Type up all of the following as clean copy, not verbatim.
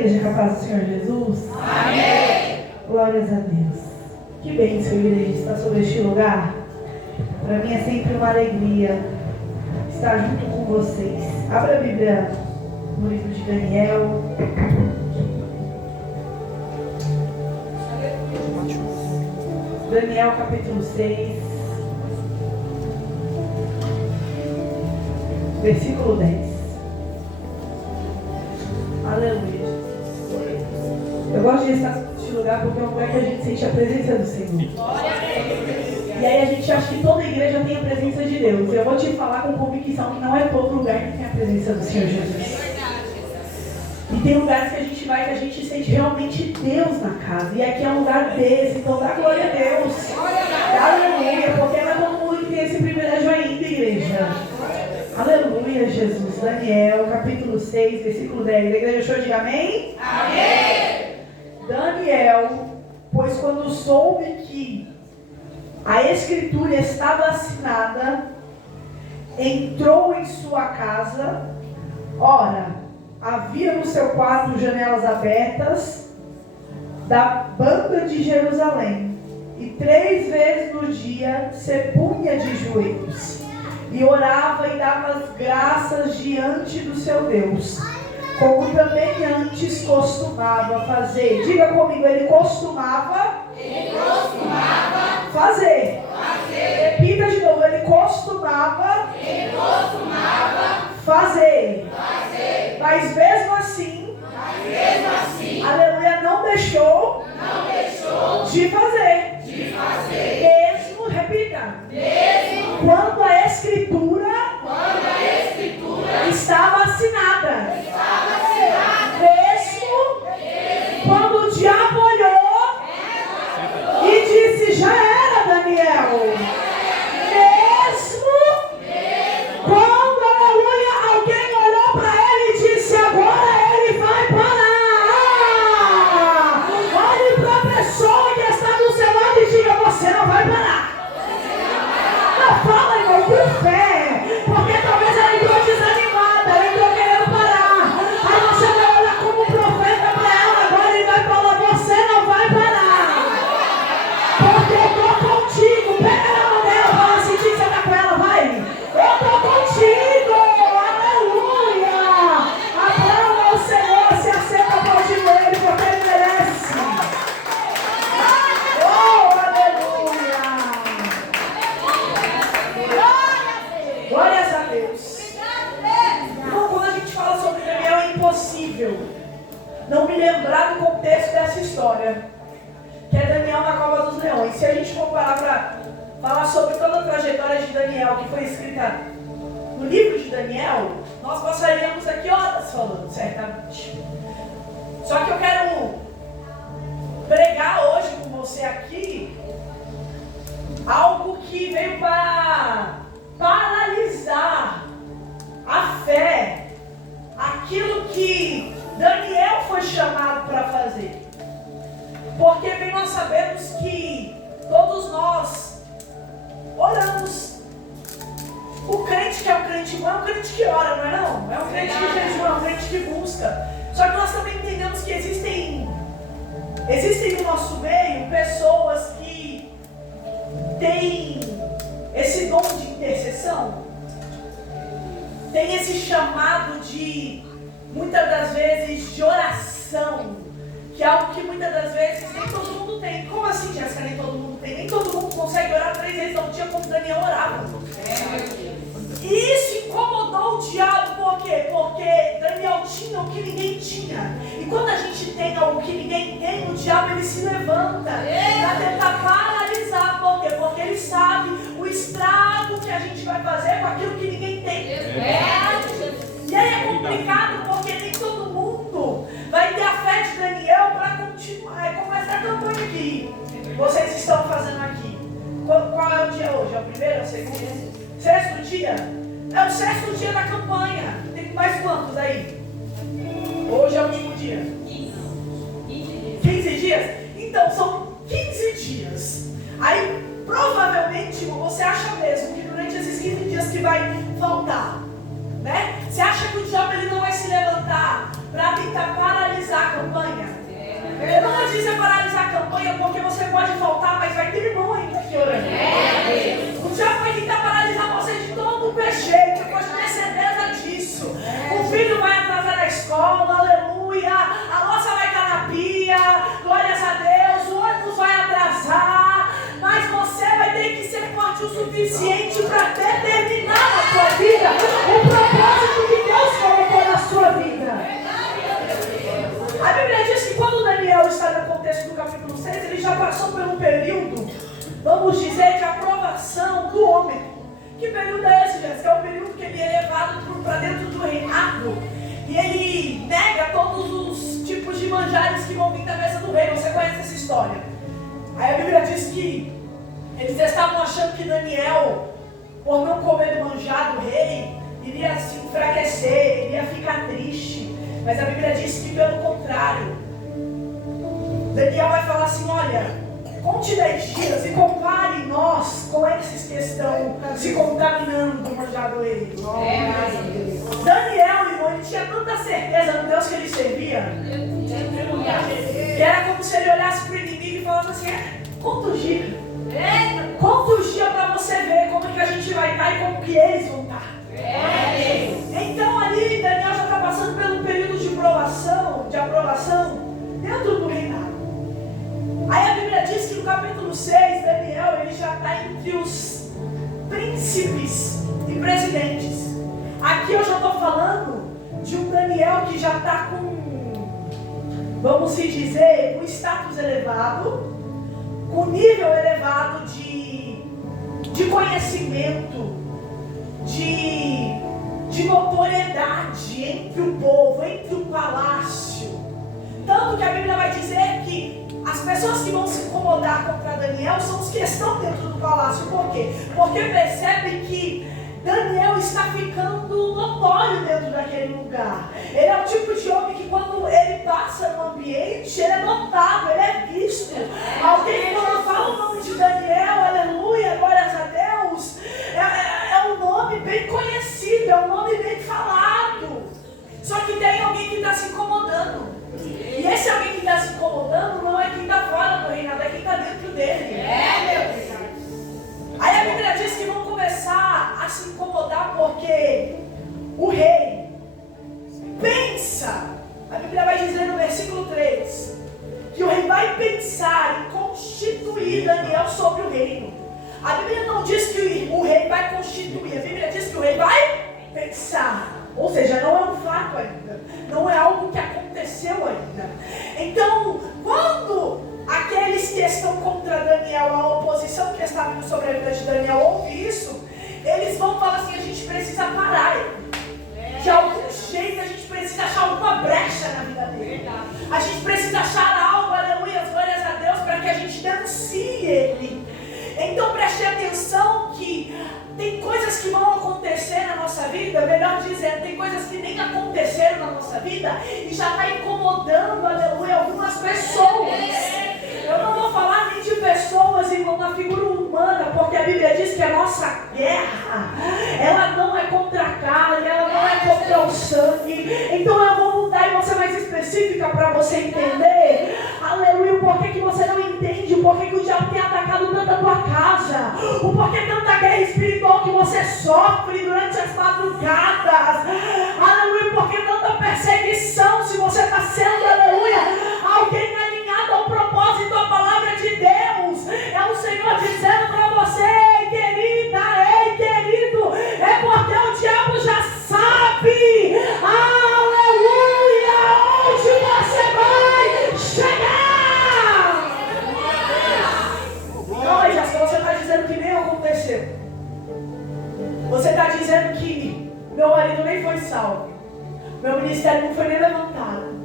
igreja, com a paz do Senhor Jesus? Amém! Glórias a Deus. Que bênção, igreja, estar sobre este lugar. Para mim é sempre uma alegria estar junto com vocês. Abra a Bíblia no livro de Daniel. Daniel capítulo 6, versículo 10. Aleluia. Eu gosto de estar neste lugar porque é um lugar que a gente sente a presença do Senhor. E aí a gente acha que toda igreja tem a presença de Deus. Eu vou te falar com convicção que não é todo lugar que tem a presença do Senhor Jesus. E tem lugares que a gente vai que a gente sente realmente Deus na casa. E aqui é um lugar desse, então dá glória a Deus. Aleluia, porque não é todo mundo que tem esse privilégio ainda, igreja. Aleluia, Jesus. Daniel, capítulo 6, versículo 10. A igreja achou de amém? Amém! Daniel, pois quando soube que a escritura estava assinada, entrou em sua casa. Ora, havia no seu quarto janelas abertas da banda de Jerusalém, e 3 vezes no dia se punha de joelhos e orava e dava as graças diante do seu Deus, como também antes costumava fazer. Diga comigo, ele costumava fazer. Repita de novo, ele costumava fazer. Mas mesmo assim, aleluia, não deixou de fazer. Mesmo, repita, quando a escritura estava assinada. Mesmo quando o diabo olhou e disse, já era, Daniel. Mesmo quando, aleluia, alguém olhou para ele e disse, agora ele vai parar. Olhe para a pessoa que está do seu lado e diga, você não vai parar. Não fala, irmão, com fé, porque talvez ela entrou desanimada, ela entrou querendo parar. Aí você vai olhar como profeta para ela, agora ele vai falar, você não vai parar. Porque eu estou contigo. Pega na mão dela, fala assim, diz que você está com ela, vai. Eu estou contigo, aleluia. Aplauda ao Senhor, se acerca aplaudindo ele, porque ele merece. Oh, aleluia. Glórias a Deus. Irmão, quando a gente fala sobre Daniel, é impossível não me lembrar do contexto dessa história, que é Daniel na cova dos leões. Se a gente for parar para falar sobre toda a trajetória de Daniel, que foi escrita no livro de Daniel, nós passaríamos aqui horas falando, certamente. Só que eu quero pregar hoje com você aqui algo que veio para paralisar a fé, aquilo que Daniel foi chamado para fazer. Porque bem nós sabemos que todos nós oramos. O crente que é um crente bom é um crente que ora, não é não? É um crente que jejua, é um crente que busca. Só que nós também entendemos que existem no nosso meio pessoas que têm esse dom de intercessão, tem esse chamado de, muitas das vezes, de oração, que é algo que muitas das vezes nem todo mundo tem. Como assim, Jéssica, nem todo mundo tem? Nem todo mundo consegue orar 3 vezes ao dia como Daniel orava. E isso incomodou o diabo, por quê? Porque Daniel tinha o que ninguém tinha. E quando a gente tem algo que ninguém tem, o diabo ele se levanta para tentar paralisar. Por quê? Porque ele sabe o estrago que a gente vai fazer com aquilo que ninguém tem. E aí é complicado porque nem todo mundo vai ter a fé de Daniel para continuar. É como essa campanha que vocês estão fazendo aqui. Qual é o dia hoje? É o primeiro? É o segundo? 6º dia? É o 6º dia da campanha. Tem mais quantos aí? Hoje é o último dia. 15 dias? Então são 15 dias. Aí provavelmente você acha mesmo que durante esses 15 dias que vai faltar, né? Você acha que o diabo ele não vai se levantar para tentar paralisar a campanha. Eu não vou dizer paralisar a campanha, porque você pode faltar, mas vai ter irmão ainda aqui orando. O diabo vai tentar paralisar você de todo o jeito, você pode ter certeza disso. O filho vai atrasar na escola, aleluia. A louça vai estar na pia, glórias a Deus. O ônibus vai atrasar, mas você vai ter que ser forte o suficiente para determinar na sua vida o propósito que Deus colocou na sua vida. A Bíblia diz que quando Daniel está no contexto do capítulo 6, ele já passou por um período, vamos dizer, de aprovação do homem. Que período é esse, Jéssica? É o período que ele é levado para dentro do reinado e ele nega todos os tipos de manjares que vão vir da mesa do rei. Você conhece essa história? Aí a Bíblia diz que eles estavam achando que Daniel, por não comer do manjar do rei, iria se enfraquecer, iria ficar triste. Mas a Bíblia diz que pelo contrário, Daniel vai falar assim: olha, conte 10 dias e compare nós com esses que estão se contaminando do manjar do rei. Daniel, irmão, ele tinha tanta certeza no Deus que ele servia, que era como se ele olhasse para o inimigo e falasse assim: conta os dias. Conta os dias para você ver como que a gente vai estar e como que eles vão estar. Então ali Daniel já está passando pelo período de aprovação dentro do reinado. Aí a Bíblia diz que no capítulo 6, Daniel ele já está entre os príncipes e presidentes. Aqui eu já estou falando de um Daniel que já está com, vamos se dizer, um status elevado, com nível elevado de conhecimento, de notoriedade entre o povo, entre o palácio. Tanto que a Bíblia vai dizer que as pessoas que vão se incomodar contra Daniel são os que estão dentro do palácio. Por quê? Porque percebe que Daniel está ficando notório dentro daquele lugar. Ele é o tipo de homem que quando ele passa no ambiente, ele é notado, ele é visto. Alguém quando fala o nome de Daniel, aleluia, glórias a Deus, é um nome bem conhecido, é um nome bem falado. Só que tem alguém que está se incomodando. E esse alguém que está se incomodando não é quem está fora do reinado, é quem está dentro dele. Aí a Bíblia diz que vão começar a se incomodar porque o rei pensa, a Bíblia vai dizer no versículo 3, que o rei vai pensar em constituir Daniel sobre o reino. A Bíblia não diz que o rei vai constituir, a Bíblia diz que o rei vai pensar. Ou seja, não é um fato ainda, não é algo que aconteceu ainda. Então, quando aqueles que estão contra Daniel, a oposição que está vindo sobre a vida de Daniel, ouve isso, eles vão falar assim: a gente precisa parar ele. De algum jeito a gente precisa achar alguma brecha na vida dele. A gente precisa achar algo, aleluia, glórias a Deus, para que a gente denuncie ele. Então preste atenção que tem coisas que vão acontecer na nossa vida, melhor dizendo, tem coisas que nem aconteceram na nossa vida e já está incomodando, aleluia, algumas pessoas. Eu não vou falar nem de pessoas, irmão, na figura humana, porque a Bíblia diz que a nossa guerra, ela não é contra a carne, ela não é contra o sangue. Então eu vou mudar e vou ser mais específica para você entender, aleluia, o porquê que você não entende, o porquê que o diabo tem atacado tanto a tua casa, o porquê tanta guerra espiritual que você sofre durante as madrugadas, aleluia, porque tanta perseguição, se você está sendo, aleluia, alguém alinhado ao propósito, à palavra de Deus, é o Senhor dizendo para você: ei querida, ei querido, é porque o diabo já sabe, aleluia, onde você vai chegar. Não, Jéssica, você está dizendo que nem aconteceu. Você está dizendo que meu marido nem foi salvo, meu ministério não foi nem levantado,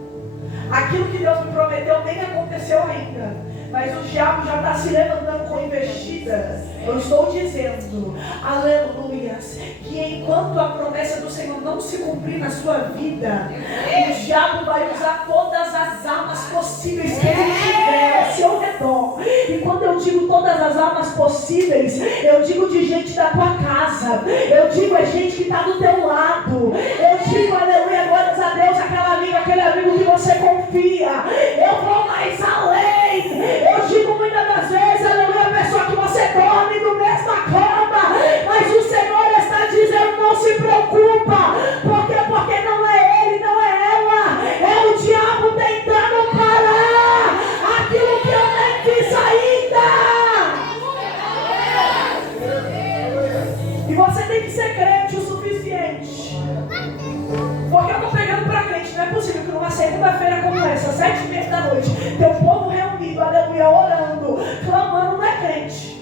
aquilo que Deus me prometeu nem aconteceu ainda, mas o diabo já está se levantando com investidas. Eu estou dizendo, aleluias, que enquanto a promessa do Senhor não se cumprir na sua vida, o diabo vai usar todas as armas possíveis que ele tiver ao seu redor. E quando eu digo todas as armas possíveis, eu digo de gente da tua casa, eu digo é gente que está do teu lado, eu digo, aleluia, glórias a Deus, aquela amiga, aquele amigo que você confia. confia. Eu vou mais além. Eu digo muitas das vezes, aleluia, pessoa, que você dorme no mesma cama, mas o Senhor está dizendo, não se preocupa. Por quê? Porque não é ele, não é ela, é o diabo tentando parar aquilo que eu nem fiz ainda. E você tem que ser crente o suficiente. Porque eu estou pregando para crente. Não é possível que numa segunda-feira como essa, 7h30 da noite, tem um povo reunido, aleluia, orando, clamando, não é crente.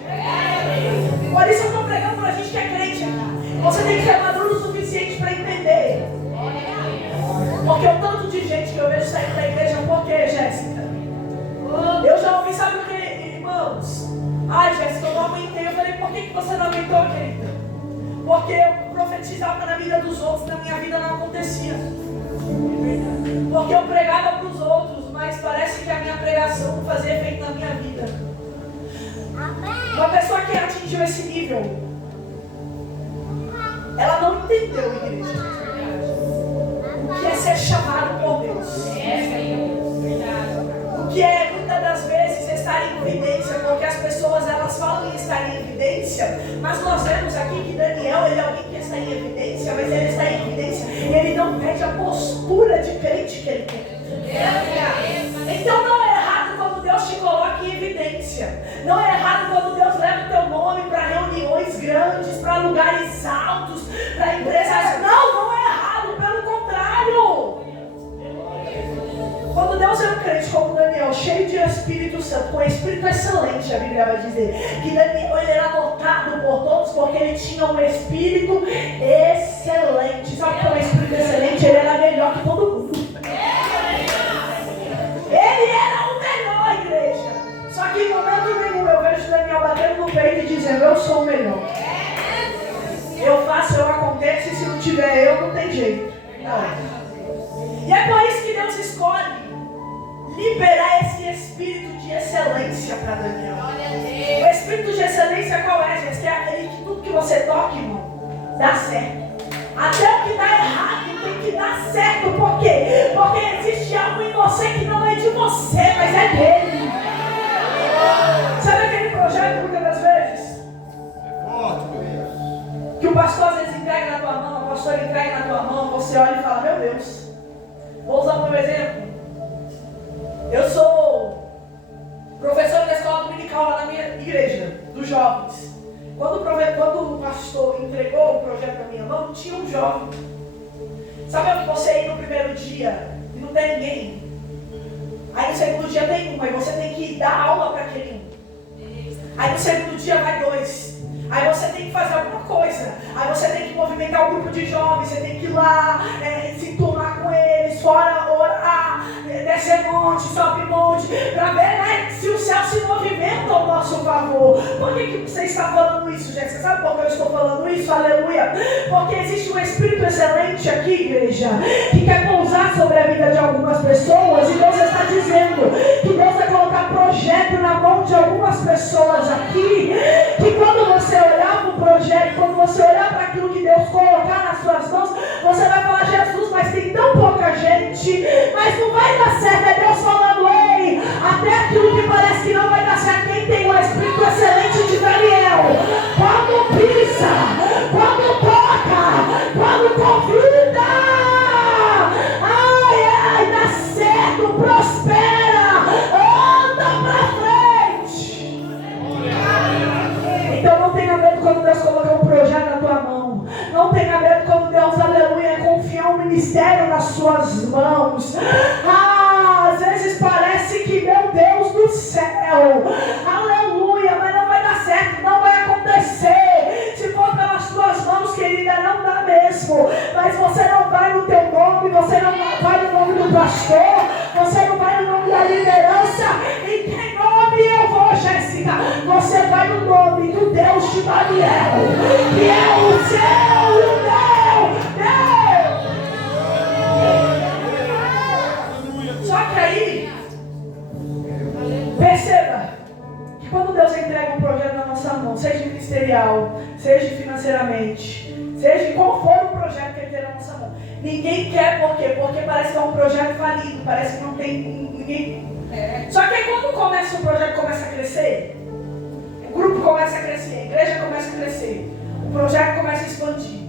Por isso eu estou pregando para a gente que é crente aqui. Você tem que ser maduro o suficiente para entender. Porque o tanto de gente que eu vejo saindo da igreja, por quê, Jéssica? Eu já ouvi, sabe o que, irmãos? Ai, Jéssica, eu não aguentei. Eu falei, por que você não aguentou, querida? Porque eu profetizava na vida dos outros, na minha vida não acontecia. Porque eu pregava para os outros, mas parece que a minha pregação não fazia efeito na minha vida. Uma pessoa que atingiu esse nível, ela não entendeu, igreja, o que é ser chamado por Deus. O que é, muitas das vezes, estar em evidência, porque as pessoas, elas falam em estar em evidência, mas nós vemos aqui que Daniel, ele é alguém que está em evidência, mas ele está em evidência e ele não perde a postura de crente que ele tem. Então não é errado quando Deus te coloca em evidência. Não é errado quando Deus leva o teu nome para reuniões grandes, para lugares altos, para empresas. Não é errado, pelo contrário. Quando Deus é um crente como Daniel, cheio de Espírito Santo, com Espírito excelente, a Bíblia vai dizer, que Daniel, ele era notado por todos porque ele tinha um Espírito excelente. Sabe o que é um Espírito excelente? Ele era melhor que todo mundo. Ele era o melhor, igreja. Só que em momento nenhum eu vejo Daniel batendo no peito e dizendo, eu sou o melhor. Eu faço, eu aconteço, e se não tiver eu, não tem jeito. Não. E é por isso que Deus escolhe liberar esse espírito de excelência para Daniel. O espírito de excelência qual é, gente? Que é aquele que tudo que você toca, irmão, dá certo. Até o que dá errado tem que dar certo. Por quê? Porque existe algo em você que não é de você, mas é dele. Sabe aquele projeto, muitas das vezes? Que o pastor às vezes entrega na tua mão, o pastor entrega na tua mão, você olha e fala, meu Deus. Vou usar o meu exemplo. Eu sou professor da escola dominical lá na minha igreja, dos jovens. Quando o pastor entregou o projeto na minha mão, tinha um jovem. Sabe onde você ir no primeiro dia e não tem ninguém? Aí no segundo dia tem um, aí você tem que dar aula para aquele um. Aí no segundo dia vai 2. Aí você tem que fazer alguma coisa. Aí você tem que movimentar um grupo de jovens. Você tem que ir lá, se turmar com eles, fora orar, descer monte, sobe monte, para ver, né, se o céu se movimenta ao nosso favor. Por que você está falando isso, gente? Você sabe por que eu estou falando isso? Aleluia! Porque existe um Espírito excelente aqui, igreja, que quer pousar sobre a vida de algumas pessoas. E Deus está dizendo que Deus vai colocar projeto na mão de algumas pessoas aqui, que quando você olhar para o projeto, quando você olhar para aquilo que Deus colocar nas suas mãos, você vai falar, Jesus, mas tem tão pouca gente, mas não vai dar certo. É Deus falando, ei, até aquilo que parece que não vai dar certo, quem tem o Espírito excelente de Daniel, quando pisa, quando toca, quando convida, ai, dá certo, prospera, anda pra frente. Então não tenha medo quando Deus colocar um projeto na tua mão. Não tenha medo quando Deus, aleluia, confia um ministério nas suas mãos. Às vezes parece que, meu Deus do céu, aleluia, mas não vai dar certo, não vai acontecer. Se for pelas tuas mãos, querida, não dá mesmo. Mas você não vai no teu nome, você não vai no nome do pastor, você não vai no nome da liderança. Em que nome eu vou, Jéssica? Você vai no nome do Deus de Daniel, que é o seu e o meu Deus. Só que aí, perceba que quando Deus entrega um projeto na nossa mão, seja ministerial, seja financeiramente, seja qual for o projeto que Ele tem na nossa mão, Ninguém quer, por quê? Porque parece que é um projeto falido, parece que não tem ninguém. Só que aí quando começa o projeto, começa a crescer, o grupo começa a crescer, a igreja começa a crescer, o projeto começa a expandir.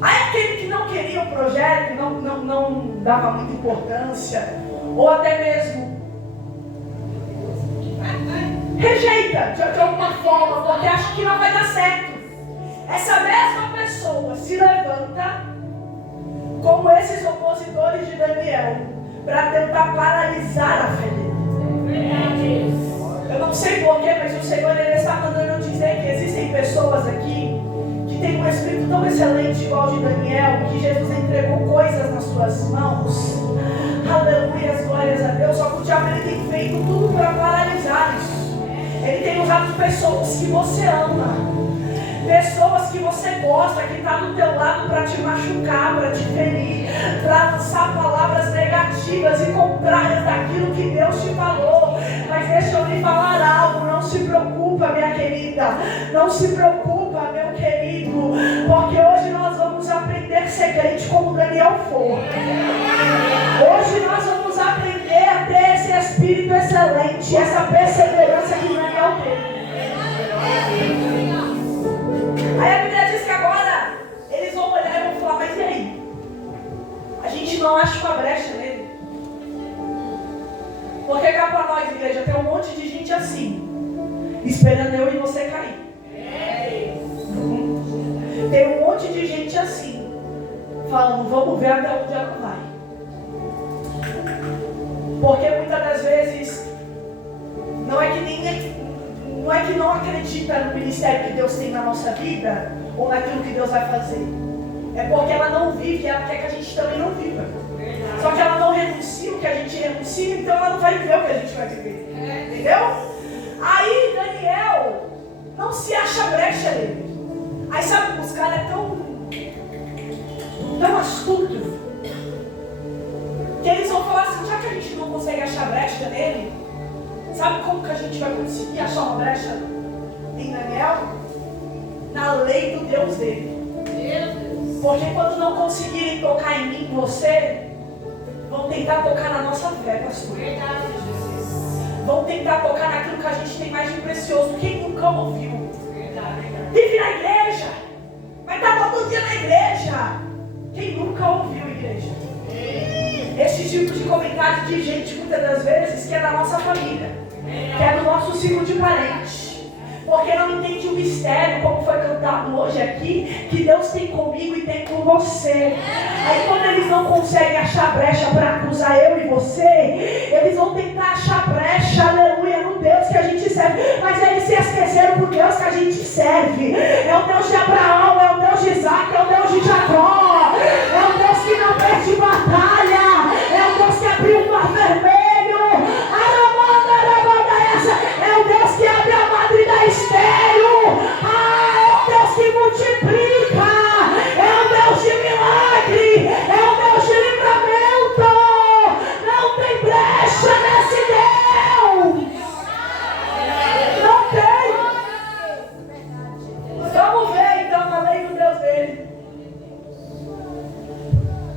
Aí aquele que não queria o projeto, não dava muita importância, ou até mesmo rejeita de alguma forma, porque acha que não vai dar certo. Essa mesma pessoa se levanta, como esses opositores de Daniel, para tentar paralisar a fé dele. Eu não sei porquê, mas o Senhor ele está mandando dizer que existem pessoas aqui que têm um espírito tão excelente igual de Daniel, que Jesus entregou coisas nas suas mãos. Aleluia, glórias a Deus. Só que o diabo ele tem feito tudo para paralisar isso. Ele tem usado pessoas que você ama, pessoas que você gosta, que está do teu lado para te machucar, para te ferir, para lançar palavras negativas e contrárias daquilo que Deus te falou. Mas deixa eu lhe falar algo, não se preocupa, minha querida, não se preocupa, meu querido, porque hoje nós vamos aprender a ser crente como Daniel foi. Hoje nós vamos aprender a ter esse espírito excelente, essa perseverança que Daniel teve. Aí a Bíblia diz que agora eles vão olhar e vão falar, mas e aí? A gente não acha uma brecha nele. Porque cá para nós, igreja, tem um monte de gente assim, esperando eu e você cair. Tem um monte de gente assim, falando, vamos ver até onde ela vai. Porque muitas das vezes não é que não acredita no ministério que Deus tem na nossa vida ou naquilo que Deus vai fazer. É porque ela não vive, ela quer que a gente também não viva. Só que ela não renuncia o que a gente renuncia, então ela não vai viver o que a gente vai viver. Entendeu? Aí Daniel não se acha brecha nele. Aí sabe, os caras é tão astuto que eles vão falar assim, já que a gente não consegue achar brecha nele, sabe como que a gente vai conseguir achar uma brecha em Daniel? Na lei do Deus dele. Porque quando não conseguirem tocar em mim, você, vão tentar tocar na nossa fé, pastor. Vão tentar tocar naquilo que a gente tem mais de precioso. Quem nunca ouviu? Vive na igreja, vai estar todo dia na igreja. Quem nunca ouviu, igreja? Esse tipo de comentário de gente, muitas das vezes, que é da nossa família, que é do nosso ciclo de parentes. Porque não entende o mistério, como foi cantado hoje aqui, que Deus tem comigo e tem com você. Aí quando eles não conseguem achar brecha para acusar eu e você, eles vão tentar achar brecha, aleluia, no Deus que a gente serve. Mas eles se esqueceram do Deus que a gente serve. É o Deus de Abraão, é o Deus de Isaac, é o Deus de Jacó. É o Deus que não perde batalha. É o Deus que abriu o mar vermelho. É o Deus que abre a madre da estéreo. É o Deus que multiplica. É o Deus de milagre. É o Deus de livramento. Não tem brecha nesse Deus. Não tem. Vamos ver então na lei do Deus dele.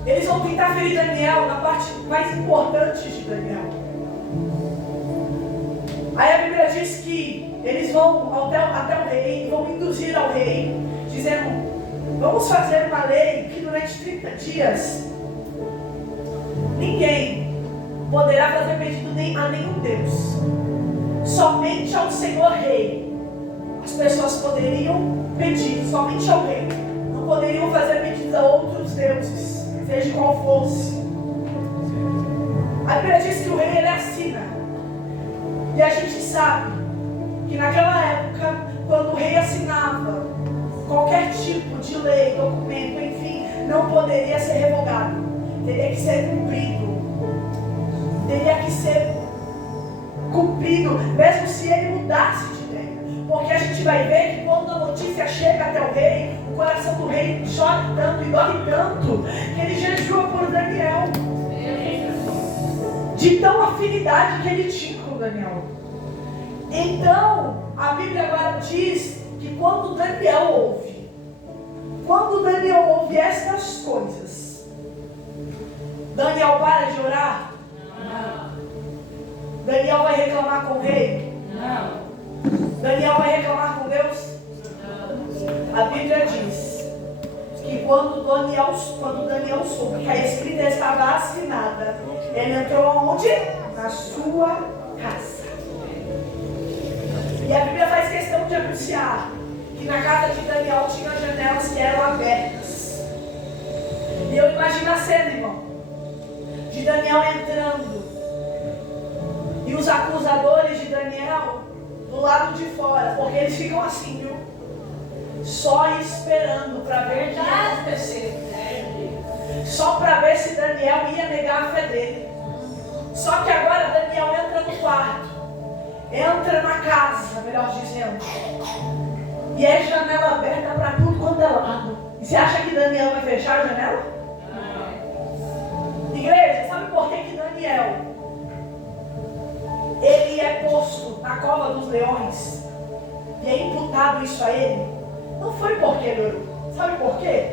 Eles vão tentar ferir Daniel na parte mais importante de Daniel. Aí a Bíblia diz que eles vão até o rei e vão induzir ao rei, dizendo, vamos fazer uma lei que durante 30 dias ninguém poderá fazer pedido a nenhum Deus. Somente ao Senhor Rei as pessoas poderiam pedir, somente ao rei. Não poderiam fazer pedidos a outros deuses, seja qual fosse. A Bíblia diz que o rei ele assina. E a gente sabe que naquela época, quando o rei assinava qualquer tipo de lei, documento, enfim, não poderia ser revogado. Teria que ser cumprido. Teria que ser cumprido, mesmo se ele mudasse de ideia. Porque a gente vai ver que quando a notícia chega até o rei, o coração do rei chora tanto e dói tanto, que ele jejua por Daniel. De tão afinidade que ele tinha com Daniel. Então, a Bíblia agora diz que quando Daniel ouve estas coisas, Daniel para de orar? Não. Daniel vai reclamar com o rei? Não. Daniel vai reclamar com Deus? Não. A Bíblia diz que quando Daniel soube que a escrita estava assinada, ele entrou onde? Na sua casa. E a Bíblia faz questão de anunciar que na casa de Daniel tinha janelas que eram abertas. E eu imagino a cena, irmão, de Daniel entrando e os acusadores de Daniel do lado de fora, porque eles ficam assim, viu? Só esperando para ver o que ia acontecer. Só para ver se Daniel ia negar a fé dele. Só que agora Daniel entra no quarto, entra na casa, melhor dizendo, e é janela aberta para tudo quanto é lado. E você acha que Daniel vai fechar a janela? Não. Igreja, sabe por que Daniel ele é posto na cova dos leões e é imputado isso a ele? Não foi porque ele orou. Sabe por quê?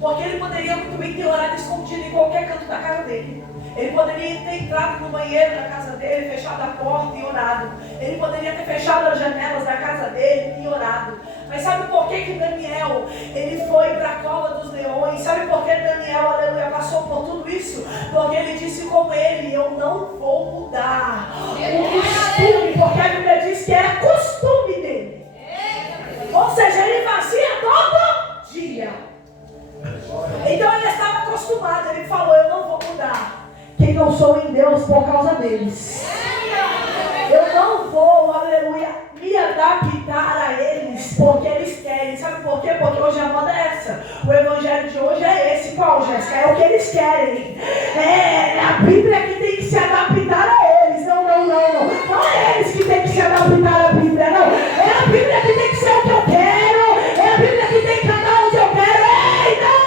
Porque ele poderia muito bem ter orado escondido em qualquer canto da casa dele. Ele poderia ter entrado no banheiro da casa dele, fechado a porta e orado. Ele poderia ter fechado as janelas da casa dele e orado. Mas sabe por que Daniel ele foi para a cova dos leões? Sabe por que Daniel, aleluia, passou por tudo isso? Porque ele disse com ele: eu não vou mudar o costume, porque a Bíblia diz que era costume dele. Ou seja, ele fazia todo dia. Então ele estava acostumado. Ele falou: eu não vou mudar quem eu sou em Deus por causa deles. Eu não vou, aleluia, me adaptar a eles porque eles querem. Sabe por quê? Porque hoje a moda é essa. O evangelho de hoje é esse. Qual, Jéssica? É o que eles querem. É a Bíblia que tem que se adaptar a eles. Não. Não é eles que tem que se adaptar à Bíblia, não. É a Bíblia que tem que ser o que eu quero. É a Bíblia que tem que andar onde eu quero. Ei, não!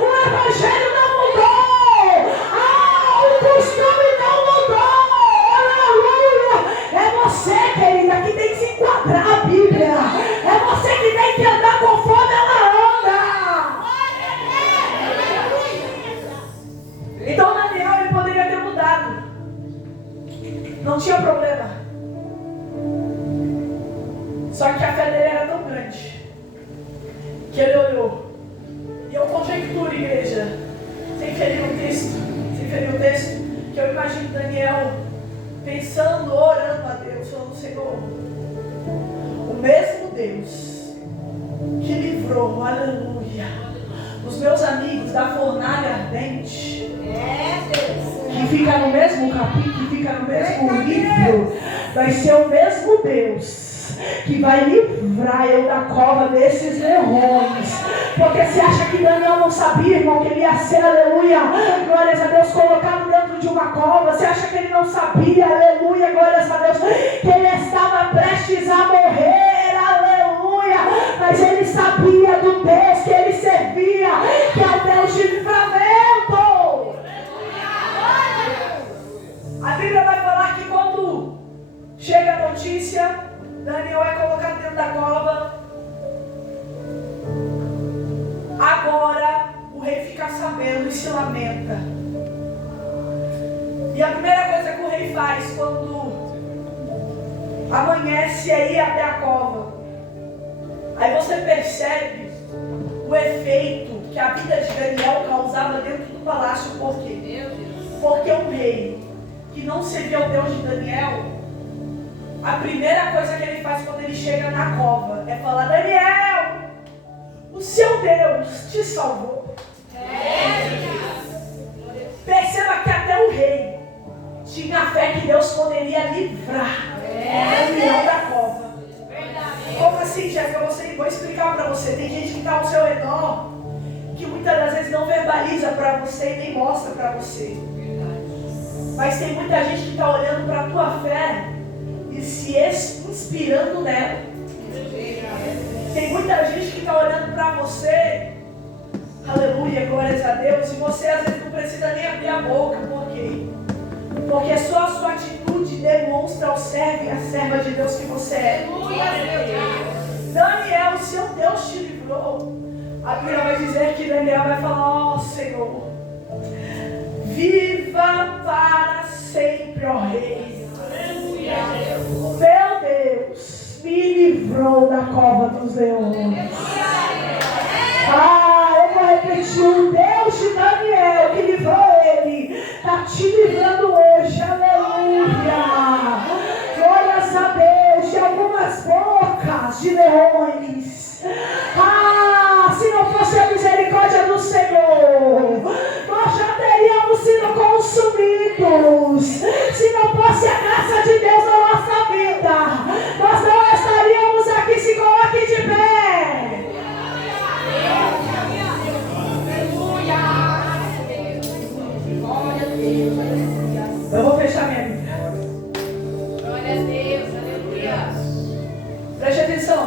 O evangelho não mudou. O costume não mudou. Aleluia! É você, querida, que tem que se enquadrar a Bíblia. É você que tem que andar conforme ela anda. Então Daniel ele poderia ter mudado. Não tinha problema. Só que a fé dele era tão grande que ele olhou. E eu conjecturo, igreja, sem ferir o texto, que eu imagino Daniel pensando, orando a Deus, falando: Senhor, o mesmo Deus que livrou, aleluia, os meus amigos da fornalha ardente, que fica no mesmo capítulo, que fica no mesmo livro, vai ser o mesmo Deus que vai livrar eu da cova desses leões. Porque você acha que Daniel não sabia, irmão, que ele ia ser, aleluia, glórias a Deus, colocado dentro de uma cova? Você acha que ele não sabia, aleluia, glórias a Deus, que ele estava prestes a morrer, aleluia? Mas ele sabia do Deus que ele servia, que é o Deus de livramento. A Bíblia vai falar que quando chega a notícia, Daniel é colocado dentro da cova. Agora o rei fica sabendo e se lamenta. E a primeira coisa que o rei faz quando amanhece é ir até a cova. Aí você percebe o efeito que a vida de Daniel causava dentro do palácio. Por quê? Porque um rei que não servia ao Deus de Daniel, a primeira coisa que ele faz quando ele chega na cova é falar: Daniel, o seu Deus te salvou. Perceba que até o rei tinha fé que Deus poderia livrar o leão da cova. Como assim, Jéssica? Vou explicar para você. Tem gente que está ao seu redor que muitas das vezes não verbaliza para você e nem mostra para você. Mas tem muita gente que está olhando para a tua fé e se inspirando nela. Tem muita gente que está olhando para você, aleluia, glórias a Deus, e você às vezes não precisa nem abrir a boca. Por quê? Porque só a sua atitude demonstra ao servo e a serva de Deus que você é. Daniel, o seu Deus te livrou. A Bíblia vai dizer que Daniel vai falar: ó Senhor, Viva para sempre, ó Rei. Meu Deus, me livrou da cova dos leões. Eu vou repetir, o Deus de Daniel que livrou ele, está te livrando hoje, aleluia. Glórias a Deus, de algumas bocas de leões. Se não fosse a misericórdia do Senhor, nós já teríamos sido consumidos. Se não fosse a graça de Deus na nossa vida, nós não estaríamos aqui. Se coloque de pé. Eu vou fechar minha Bíblia. Glória a Deus, aleluia. Preste atenção.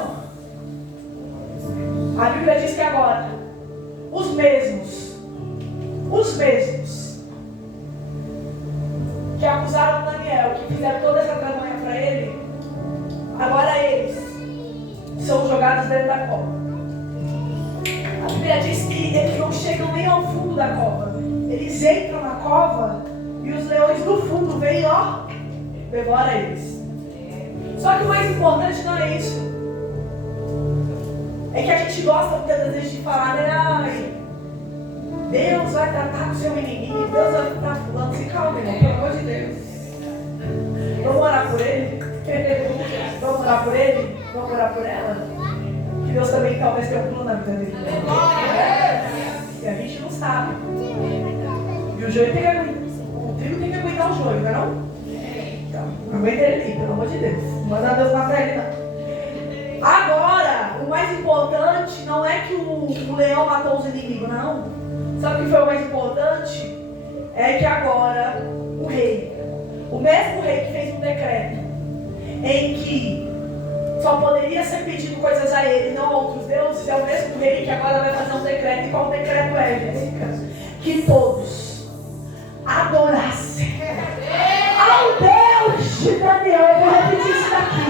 A Bíblia diz que agora, os mesmos que acusaram Daniel, que fizeram toda essa tramonha para ele, agora eles são jogados dentro da cova. A Bíblia diz que eles não chegam nem ao fundo da cova. Eles entram na cova e os leões do fundo vêm, devora eles. Só que o mais importante não é isso. É que a gente gosta muitas vezes de falar, né? Deus vai tratar com o seu inimigo, Deus vai tratar fulano. Se calma, irmão, pelo amor de Deus. Vamos orar por ele? Vamos orar por ele? Vamos orar por ela? Que Deus também talvez tenha um plano na vida dele. E a gente não sabe. E o joio tem que aguentar. O trigo tem que aguentar o joio, não é não? Então, aguenta ele aí, pelo amor de Deus. Não manda Deus matar ele, não. Agora, o mais importante não é que o leão matou os inimigos, não. Sabe o que foi o mais importante? É que agora o rei, o mesmo rei que fez um decreto em que só poderia ser pedido coisas a ele, não a outros deuses, é o mesmo rei que agora vai fazer um decreto. E qual decreto é, Jéssica? Que todos adorassem ao Deus de Daniel. Eu vou repetir isso daqui.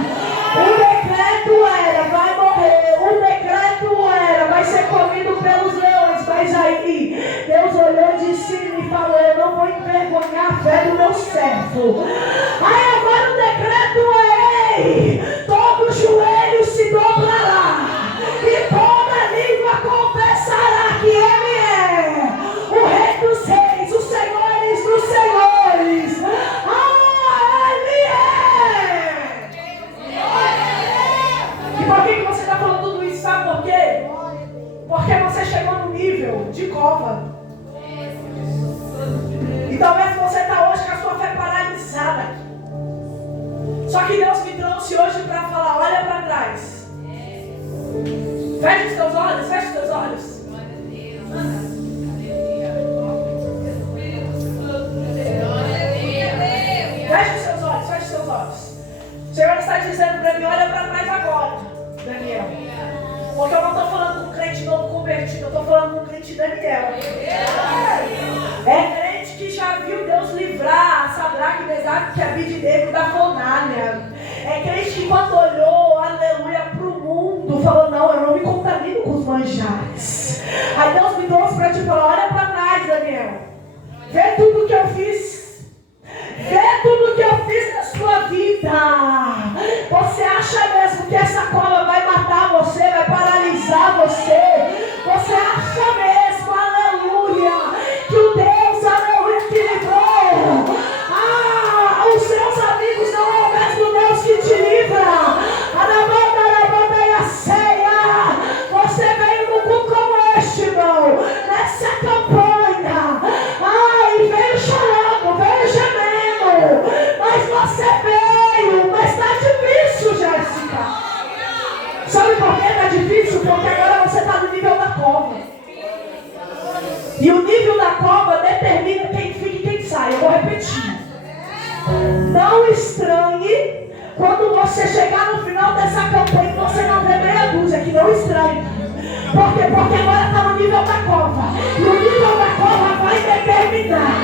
O decreto era, vai morrer. O decreto era, vai ser comido pelos leões. Mas aí, Deus olhou de cima e falou, eu não vou envergonhar a fé do meu servo. Aí agora o decreto é, ei, todo joelho se dobrará e toda língua confessará que Ele é o Rei dos Reis, os Senhores dos Senhores. Ele é! E por que você está falando tudo isso? Sabe por quê? Porque você chegou no nível de cova. E talvez você está hoje com a sua fé paralisada. Só que Deus me trouxe hoje para falar, olha para trás. Feche os teus olhos, feche os teus olhos. Feche os seus olhos, feche os seus olhos. O Senhor está dizendo para mim, olha para trás agora, Daniel. Porque eu não estou falando com um crente novo convertido, eu estou falando com um crente Daniel. É crente que já viu Deus livrar Sadraque, Mesaque e Abednego da fornalha. É crente que quando olhou, aleluia, para o mundo, falou, não, eu não me contamino com os manjares. Aí Deus me trouxe para te falar, olha para trás, Daniel. Vê tudo que eu fiz. Vê tudo que eu fiz na sua vida. Você acha mesmo que essa cobra vai matar você, vai paralisar você? Você acha mesmo, aleluia, que o Deus, aleluia, te livrou? Os seus amigos não é o mesmo Deus que te livra. Arabanda e a ceia. Você veio num culto como este, irmão, nessa campanha. E veio chorando, veio gemendo. Mas você veio, mas está difícil, Jéssica. Sabe por que está difícil? Porque agora você está no nível da cova. E o nível da cova determina quem fica e quem sai. Eu vou repetir. Não estranhe quando você chegar no final dessa campanha e você não vê meia dúzia, que não estranhe. Por quê? Porque agora está no nível da cova. E o nível da cova vai determinar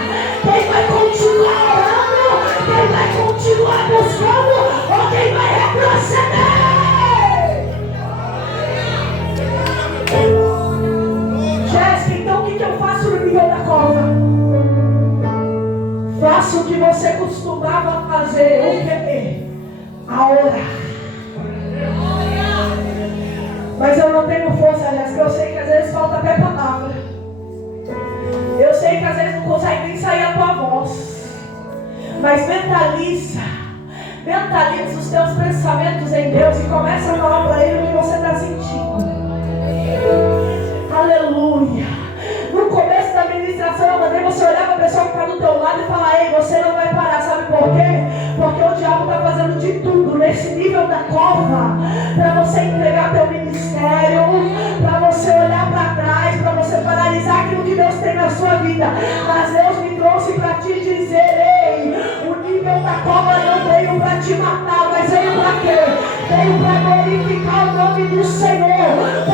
quem vai continuar orando, quem vai continuar buscando ou quem vai retroceder. Jéssica, então o que eu faço no nível da cova? você costumava fazer o quê? A orar. Mas eu não tenho força, Jéssica. Eu sei que às vezes falta até palavra. Eu sei que às vezes não consegue nem sair a tua voz. Mas mentaliza os teus pensamentos em Deus e começa a falar para Ele o que você está sentindo. Aleluia. No começo da ministração eu mandei você olhar para a pessoa que está do teu lado e falar: ei, você não vai parar. Sabe por quê? Porque o diabo está fazendo de tudo nesse nível da cova para você entregar teu ministério, para você olhar para trás, para você paralisar aquilo que Deus tem na sua vida. Mas Deus me trouxe para te dizer: ei, o nível da cova não veio para te matar, mas veio para quê? Veio para glorificar o nome do Senhor.